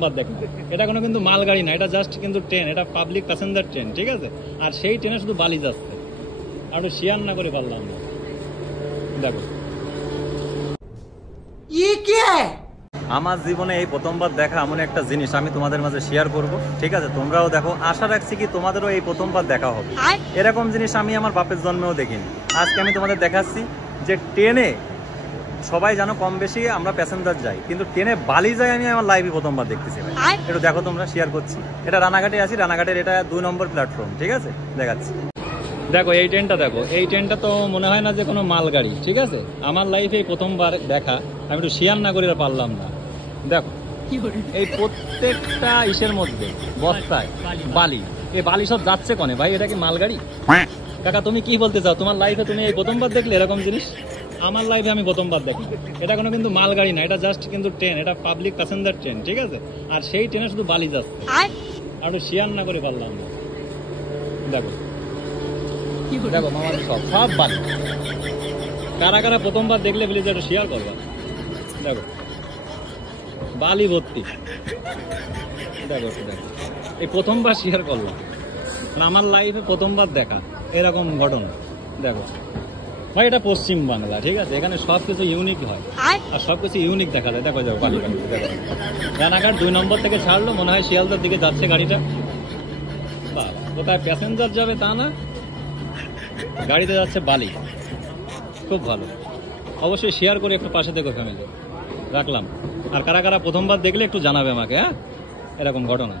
বাদ দেখো, এটা কোনো কিন্তু মালগাড়ি না, এটা জাস্ট কিন্তু ট্রেন, এটা পাবলিক প্যাসেঞ্জার ট্রেন, ঠিক আছে। আর সেই ট্রেনে শুধু বালি যাচ্ছে, আর একটু শেয়ার না করে পারলাম না। দেখো আমার জীবনে এই প্রথমবার দেখা এমন একটা জিনিস আমি তোমাদের মাঝে শেয়ার করব, ঠিক আছে। তোমরাও দেখো, আশা রাখছি কি তোমাদেরও এই প্রথমবার দেখা হবে। এরকম জিনিস আমি আমার বাপের জন্মেও দেখিনি। আজকে আমি তোমাদের দেখাচ্ছি যে ট্রেনে সবাই জানো কম বেশি আমরা প্যাসেঞ্জার যাই, কিন্তু ট্রেনে বালি যায় আমি আমার লাইভে প্রথমবার দেখতেছি। একটু দেখো, তোমরা শেয়ার করছি। এটা রানাঘাটে আছি, রানাঘাটের এটা 2 নম্বর প্ল্যাটফর্ম, ঠিক আছে, দেখাচ্ছি। দেখো এই ট্রেনটা, দেখো এই ট্রেনটা তো মনে হয় না যে কোনো মালগাড়ি, ঠিক আছে। আমার লাইফে এই প্রথমবার দেখা, আমি একটু শেয়ার না করে পারলাম না। দেখো এই প্রত্যেকটা ইসের মধ্যে বস্তায় বালি, এই বালি সব যাচ্ছে কনে ভাই? এটা কি মালগাড়ি? কাকা তুমি কি বলতে চাও? তোমার লাইফে তুমি এই প্রথমবার দেখলে এরকম জিনিস? আমার লাইফে আমি প্রথমবার দেখি। এটা কোনো কিন্তু মালগাড়ি না, এটা জাস্ট কিন্তু ট্রেন, এটা পাবলিক প্যাসেঞ্জার ট্রেন, ঠিক আছে। আর সেই ট্রেনে শুধু বালি যাচ্ছে, আর একটু শেয়ার না করে পারলাম না। দেখো দেখো মামার সব বালি। কারা কারা প্রথমবার দেখলে প্লিজ একটু শেয়ার করবা। দেখো বালি ভর্তি। দেখো দেখো, এই প্রথমবার শেয়ার করলাম, আমার লাইফে প্রথমবার দেখা এরকম ঘটনা। দেখো ভাই, এটা পশ্চিম বাংলা, ঠিক আছে। এখানে সবকিছু ইউনিক হয় আর সবকিছু ইউনিক দেখা যায়। দেখো যাও বালি, দেখো রানাঘাট 2 নম্বর থেকে ছাড়লো, মনে হয় শিয়ালদার দিকে যাচ্ছে গাড়িটা। বাবা, কোথায় প্যাসেঞ্জার যাবে তা না, গাড়িতে যাচ্ছে বালি। খুব ভালো, অবশ্যই শেয়ার করে একটু পাশে দেখো ফ্যামিলি। রাখলাম। আর কারা কারা প্রথমবার দেখলে একটু জানাবে আমাকে, হ্যাঁ, এরকম ঘটনা।